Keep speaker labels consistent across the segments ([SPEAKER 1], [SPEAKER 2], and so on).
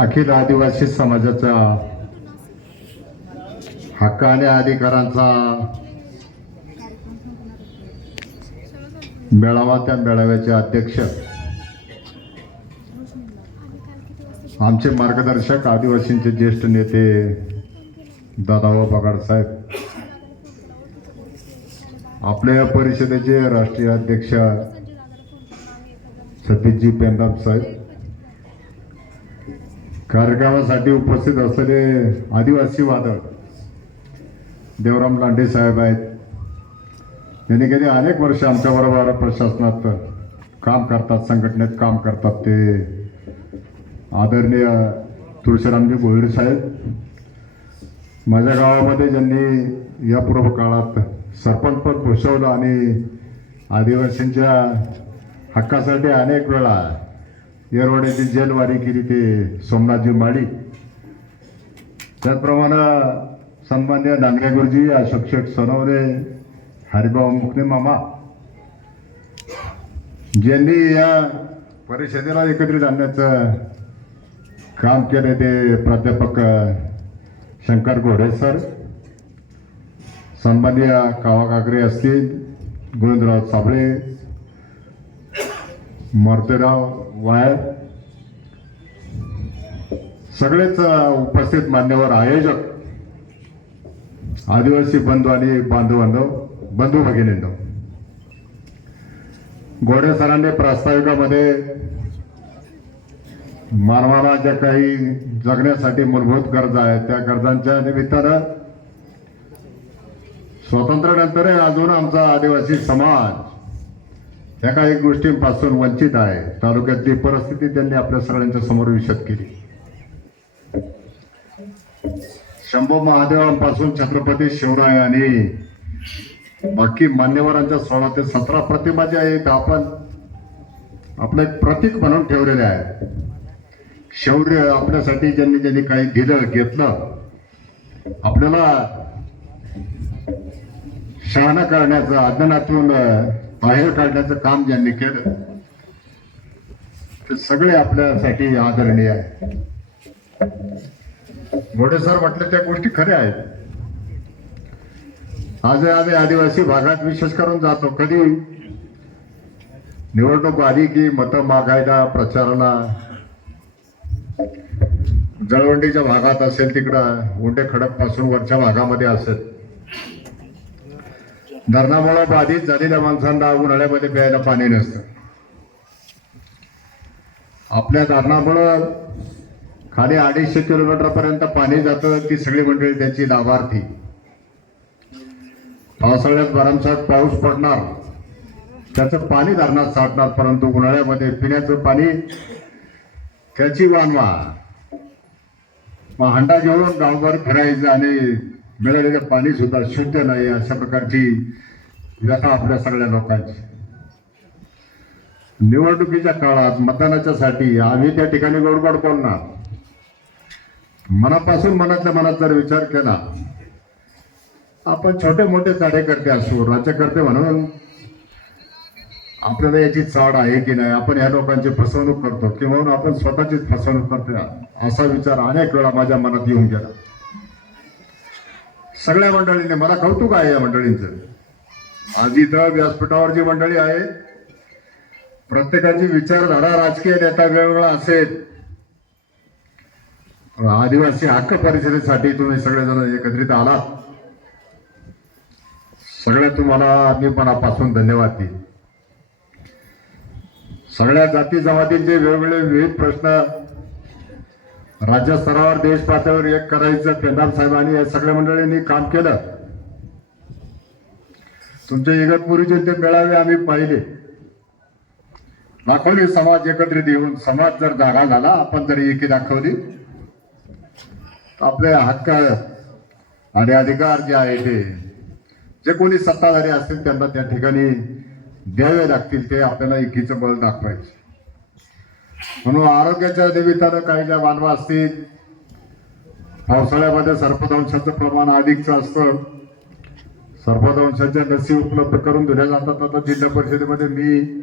[SPEAKER 1] अखिल आदिवासी समाजाचा हक्क आणि अधिकारांचा मेळावा त्या मेळाव्याचे अध्यक्ष. आमचे मार्गदर्शक आदिवासींचे ज्येष्ठ नेते दादाबा बगाड साहेब. आपल्या या परिषदेचे राष्ट्रीय अध्यक्ष सतीशजी पेंदाम साहेब. कार्यक्रमासाठी उपस्थित असलेले आदिवासी वादळ देवराम लांडे साहेब आहेत. त्यांनी गेली अनेक वर्ष आमच्याबरोबर प्रशासनात काम करतात संघटनेत काम करतात ते. आदरणीय तुळशीरामजी गोहिड साहेब माझ्या गावामध्ये ज्यांनी यापूर्व काळात सरपंचपद भूषवलं आणि आदिवासींच्या हक्कासाठी अनेक वेळा येरवड्याची जेलवारी केली ते सोमनाथजी माळी त्याचप्रमाणे सन्मान्य डांगरे गुरुजी अशोक शेठ सोनवणे हरिभाऊ मुकणे मामा ज्यांनी या परिषदेला एकत्रित आणण्याचं काम केले ते प्राध्यापक शंकर घोडे सर सन्मान्य कावा काकरे असतील गोविंदराव साबळे मारुतीराव वाय. सगळेच उपस्थित मान्यवर आयोजक आदिवासी बंधू आणि बांधव बंधू भगिनींनो. घोडे सरांनी प्रास्ताविकामध्ये मानवाला ज्या काही जगण्यासाठी मूलभूत गरजा आहेत. त्या गरजांच्या निमित्तानं स्वातंत्र्यानंतरही अजून आमचा आदिवासी समाज या काही गोष्टींपासून वंचित आहे. तालुक्यातली परिस्थिती त्यांनी आपल्या सगळ्यांच्या समोर विशद केली. शंभू महादेवांपासून छत्रपती शिवराय बाकी मान्यवरांच्या सोळा ते सतरा प्रतिमा ज्या आहेत आपण आपलं एक प्रतीक म्हणून ठेवलेले आहे शौर्य आपल्यासाठी ज्यांनी ज्यांनी काही दिलं घेतलं आपल्याला शहाणा करण्याचं अज्ञानातून बाहेर काढण्याचं काम ज्यांनी केलं ते सगळे आपल्यासाठी आदरणीय आहे घोडे सर म्हटलं त्या गोष्टी खऱ्या आहेत. आज आम्ही आदिवासी भागात विशेष करून जातो. कधी निवडणूक आली की मतं मागायला प्रचाराला जळवंडीच्या भागात असेल तिकडं उंडे खडकपासून वरच्या भागामध्ये असेल. धरणामुळे बाधित झालेल्या माणसांना उन्हाळ्यामध्ये प्यायला पाणी नसतं. आपल्या धरणामुळं खाली अडीचशे किलोमीटरपर्यंत पाणी जातं ती सगळी मंडळी त्याची लाभार्थी. पावसाळ्यात भरमसाठ पाऊस पडणार. त्याचं पाणी धरणात साठणार परंतु उन्हाळ्यामध्ये पिण्याचं पाणी त्याची वानवा. मग हंडा घेऊन गावभर फिरायचं आणि मिळालेलं पाणी सुद्धा शुद्ध नाही अशा प्रकारची व्यथा आपल्या सगळ्या लोकांची. निवडणुकीच्या काळात मतदानाच्या साठी आम्ही त्या ठिकाणी गोडगोड बोलणार. मनापासून मनातल्या मनात जर विचार केला आपण छोटे मोठे कार्यकर्ते असू राज्यकर्ते म्हणून आपल्याला याची चाड आहे की नाही आपण ह्या लोकांची फसवणूक करतो किंवा आपण स्वतःचीच फसवणूक करतो असा विचार अनेक वेळा माझ्या मनात येऊन गेला. सगळ्या मंडळींनी मला कौतुक आहे या मंडळींचं. माझी इथं व्यासपीठावर जी मंडळी आहे प्रत्येकाची विचारधारा राजकीय नेता वेगवेगळा असेल आदिवासी हक्क परिषदेसाठी तुम्ही सगळेजण एकत्रित आलात. सगळ्या तुम्हाला मी मनापासून धन्यवाद देईन. सगळ्या जाती जमातींचे वेगवेगळे विविध प्रश्न राज्यस्तरावर देश पातळीवर एक करायचं पेंडाम साहेबांनी या सगळ्या मंडळींनी काम केलं. तुमच्या इगतपुरीचे ते मेळावे आम्ही पाहिले. दाखवली समाज एकत्रित येऊन समाज जर जागा झाला आपण जर एकी दाखवली तर आपले हक्क आणि अधिकार जे आहे ते जे कोणी सत्ताधारी असतील त्यांना त्या ठिकाणी द्यावे लागतील ते आपल्याला एकीचं बळ दाखवायचे. म्हणून आरोग्याच्या निमित्तानं काही ज्या मानवा असतील पावसाळ्यामध्ये सर्पदंशाचं प्रमाण अधिकचं असतं. सर्पदंशाच्या लसी उपलब्ध करून दिल्या जातात. आता जिल्हा परिषदेमध्ये मी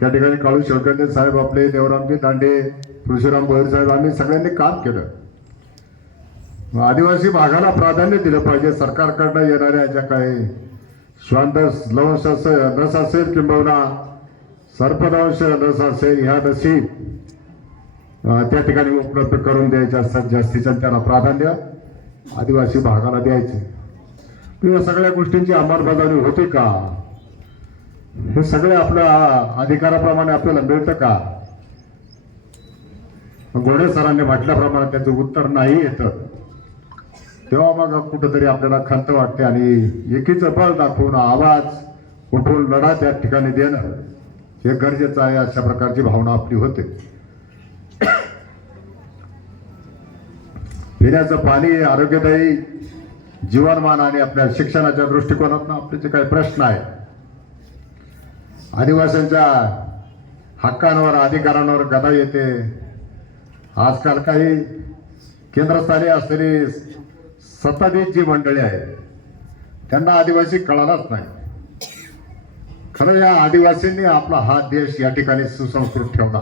[SPEAKER 1] त्या ठिकाणी काळू शेळकंदे साहेब आपले देवरामजी दांडे तुळशीराम भोईर साहेब आम्ही सगळ्यांनी काम केलं. आदिवासी भागाला प्राधान्य दिलं पाहिजे. सरकारकडनं येणाऱ्या ज्या काही श्वानदस लवंश असेल रस असेल किंबहुना सर्पदंश लस असेल ह्या लसी त्या ठिकाणी उपलब्ध करून द्यायच्या असतात जास्तीचं त्याला प्राधान्य. आदिवासी भागाला द्यायचे. या सगळ्या गोष्टींची अंमलबजावणी होते का? हे सगळे आपल्या अधिकाराप्रमाणे आपल्याला मिळतं का? घोडे सरांनी म्हटल्याप्रमाणे त्याचं उत्तर नाही येतं. तेव्हा मग कुठंतरी आपल्याला खंत वाटते आणि एकीचं बळ दाखवून आवाज उठून लढा त्या ठिकाणी देणं. हे गरजेचं आहे अशा प्रकारची भावना आपली होते. पिण्याचं पाणी आरोग्यदायी जीवनमान आणि आपल्या शिक्षणाच्या दृष्टिकोनातून आपले जे काही प्रश्न आहेत. आदिवासींच्या हक्कांवर अधिकारांवर गदा येते. आजकाल काही केंद्रस्थानी असलेली सत्ताधीश जी मंडळी आहेत त्यांना आदिवासी कळालाच नाही. खरं या आदिवासींनी आपला हा देश या ठिकाणी सुसंस्कृत ठेवला.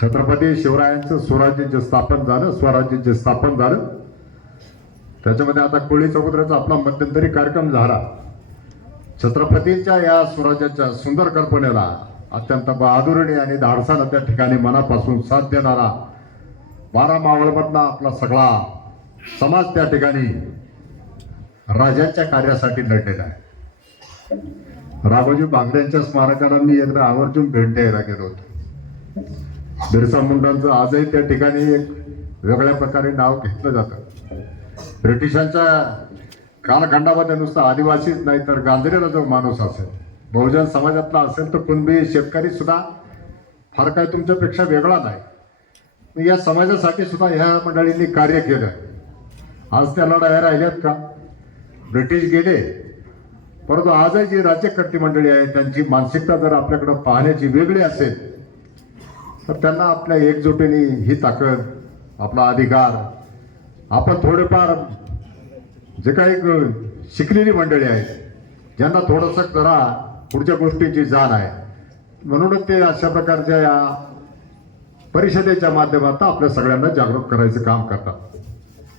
[SPEAKER 1] छत्रपती शिवरायांचं स्वराज्य जे स्थापन झालं स्वराज्य जे स्थापन झालं त्याच्यामध्ये आता कोळी चौधऱ्याचा आपला मध्यंतरी कार्यक्रम झाला. छत्रपतींच्या या स्वराज्याच्या सुंदर कल्पनेला अत्यंत बहादुरीने आणि धाडसानं त्या ठिकाणी मनापासून साथ देणारा बारा मावळमधला आपला सगळा समाज त्या ठिकाणी राजांच्या कार्यासाठी लढलेला आहे. रामोजी बांगड्यांच्या स्मारकाला मी एकदा आवर्जून भेट द्यायला गेलो होतो. बिरसा मुंडांचं आजही त्या ठिकाणी एक वेगळ्या प्रकारे नाव घेतलं जातं. ब्रिटिशांच्या कालखंडामध्ये नुसतं आदिवासीच नाही तर गांधीला जो माणूस असेल बहुजन समाजातला असेल तर कुणबी शेतकरी सुद्धा फार काही तुमच्यापेक्षा वेगळा नाही. या समाजासाठी सुद्धा ह्या मंडळींनी कार्य केलं. आज त्या लढाया राहिल्यात का? ब्रिटिश गेले परंतु आजही जी राज्यकर्ती मंडळी आहे त्यांची मानसिकता जर आपल्याकडं पाहण्याची वेगळी असेल तर त्यांना आपल्या एकजुटीने ही ताकद आपला अधिकार आपण थोडेफार जे काही शिकलेली मंडळी आहेत ज्यांना थोडंसं जरा पुढच्या गोष्टींची जाण आहे. म्हणूनच ते अशा प्रकारच्या या परिषदेच्या माध्यमातून आपल्या सगळ्यांना जागरूक करायचं काम करतात.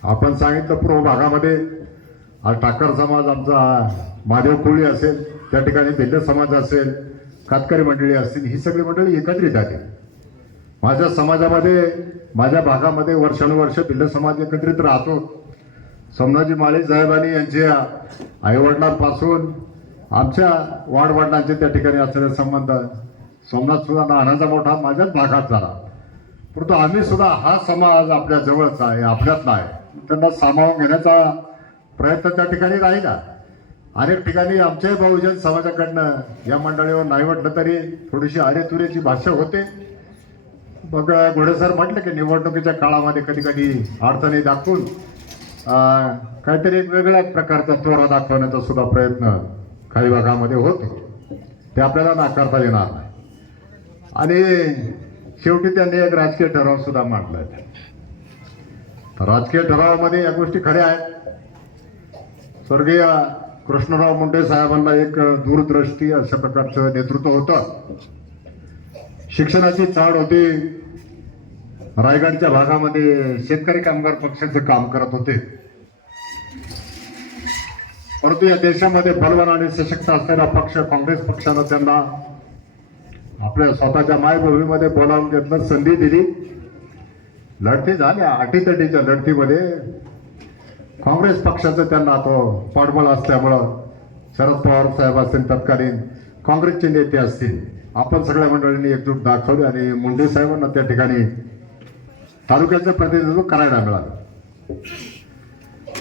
[SPEAKER 1] आपण सांगितलं पूर्व भागामध्ये आज टाकर समाज आमचा महादेव कोळी असेल त्या ठिकाणी भिल्ल समाज असेल कातकरी मंडळी असतील ही सगळी मंडळी एकत्रित आली माझ्या समाजामध्ये माझ्या भागामध्ये वर्षानुवर्ष भिल्ल समाज एकत्रित राहतो. सोमनाजी माळी साहेबांनी यांच्या आईवडिलांपासून आमच्या वाडवडिलांचे त्या ठिकाणी असलेले संबंध सोमनाथ सुद्धा लहानाचा मोठा माझ्याच भागात झाला. परंतु आम्ही सुद्धा हा समाज आपल्या जवळचा आहे आपल्यातला आहे. त्यांना सामावून घेण्याचा प्रयत्न त्या ठिकाणी राहिला. अनेक ठिकाणी आमच्याही बहुजन समाजाकडनं या मंडळीवर नाही म्हटलं तरी थोडीशी आरेतुरेची भाषा होते. मग घोडेसर म्हटलं की निवडणुकीच्या काळामध्ये कधी कधी अडचणी दाखवून काहीतरी एक वेगळ्याच प्रकारचा चोरा दाखवण्याचा सुद्धा प्रयत्न काही भागामध्ये होतो. ते आपल्याला नाकारता येणार नाही. आणि शेवटी त्यांनी एक राजकीय ठराव सुद्धा मांडला. राजकीय ठरावामध्ये या गोष्टी खऱ्या आहेत. स्वर्गीय कृष्णराव मुंडे साहेबांना एक दूरदृष्टी अशा प्रकारचं नेतृत्व होतं. शिक्षणाची चाळ होती. रायगडच्या भागामध्ये शेतकरी कामगार पक्षाचं काम करत होते. परंतु या देशामध्ये बलवान आणि सशक्त असलेला पक्ष काँग्रेस पक्षानं त्यांना आपल्या स्वतःच्या मायभूमीमध्ये बोलावून घेतलं संधी दिली. लढती झाल्या अटीतटीच्या लढतीमध्ये काँग्रेस पक्षाचं त्यांना तो पाठबळ असल्यामुळं शरद पवार साहेब असतील तत्कालीन काँग्रेसचे नेते असतील. आपण सगळ्या मंडळींनी एकजूट दाखवली आणि मुंडे साहेबांना त्या ठिकाणी तालुक्याचं प्रतिनिधित्व करायला मिळालं.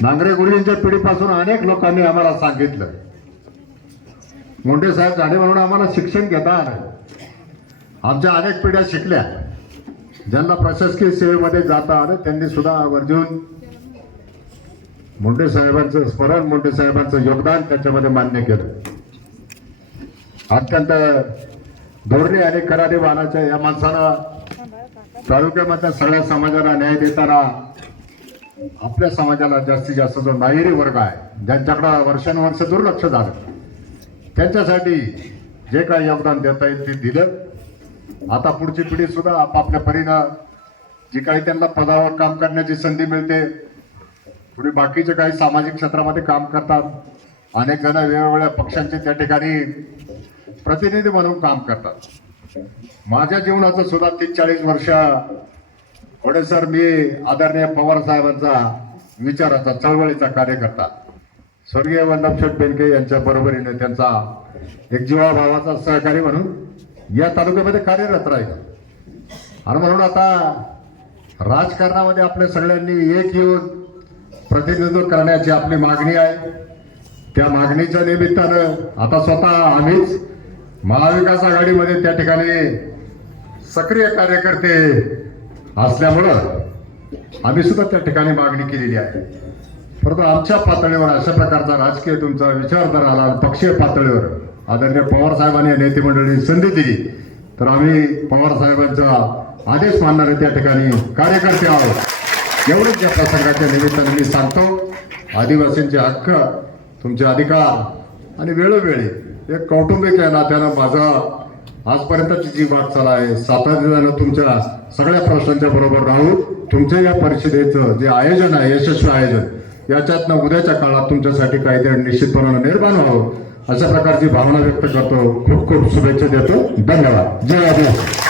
[SPEAKER 1] नांगरे गुरुजींच्या पिढीपासून अनेक लोकांनी आम्हाला सांगितलं. मुंडे साहेब झाले म्हणून आम्हाला शिक्षण घेता आलं. आमच्या अनेक पिढ्या शिकल्या. ज्यांना प्रशासकीय सेवेमध्ये जाता आलं त्यांनी सुद्धा आवर्जून मुंडे साहेबांचं स्मरण मुंडे साहेबांचं योगदान त्याच्यामध्ये मान्य केलं. अत्यंत धोरणे आणि करारी वाहनाच्या या माणसानं तालुक्यामधल्या सगळ्या समाजाला न्याय देताना आपल्या समाजाला जास्तीत जास्त जो नागरी वर्ग आहे ज्यांच्याकडं वर्षानुवर्ष दुर्लक्ष झालं त्यांच्यासाठी जे काही योगदान देता येईल ते दिलं. आता पुढची पिढी सुद्धा आपापल्या परीनं जी काही त्यांना पदावर काम करण्याची संधी मिळते पुढे बाकीचे काही सामाजिक क्षेत्रामध्ये काम करतात. अनेक जण वेगवेगळ्या पक्षांचे त्या ठिकाणी प्रतिनिधी म्हणून काम करतात. माझ्या जीवनाचं सुद्धा तीस चाळीस वर्ष थोडे सर मी आदरणीय पवार साहेबांचा विचाराचा चळवळीचा कार्यकर्ता. स्वर्गीय वल्लभशेठ बेनके यांच्या बरोबरीने त्यांचा एक जीवाभावाचा सहकारी म्हणून या तालुक्यामध्ये कार्यरत राहील. आणि म्हणून आता राजकारणामध्ये आपल्या सगळ्यांनी एक येऊन प्रतिनिधित्व करण्याची आपली मागणी आहे. त्या मागणीच्या निमित्तानं आता स्वतः आम्हीच महाविकास आघाडीमध्ये त्या ठिकाणी सक्रिय कार्यकर्ते असल्यामुळं आम्ही सुद्धा त्या ठिकाणी मागणी केलेली आहे. परंतु आमच्या पातळीवर अशा प्रकारचा राजकीय तुमचा विचार जर आला पक्षीय पातळीवर आदरणीय पवार साहेबांनी या नेते मंडळी संधी दिली तर आम्ही पवार साहेबांचा आदेश मानणारे त्या ठिकाणी कार्यकर्ते आहोत. एवढंच या प्रसंगाच्या निमित्ताने मी सांगतो. आदिवासींचे हक्क तुमचे अधिकार आणि वेळोवेळी एक कौटुंबिक या नात्यानं माझा आजपर्यंतची जी वाटचाल आहे सातत्यानं तुमच्या सगळ्या प्रश्नांच्या बरोबर राहू तुमच्या या परिषदेचं जे आयोजन आहे यशस्वी आयोजन याच्यातनं उद्याच्या काळात तुमच्यासाठी काहीतरी निश्चितपणानं निर्माण व्हावं अशा प्रकारची भावना व्यक्त करतो. खूप खूप शुभेच्छा देतो. धन्यवाद. जय आदिवासी.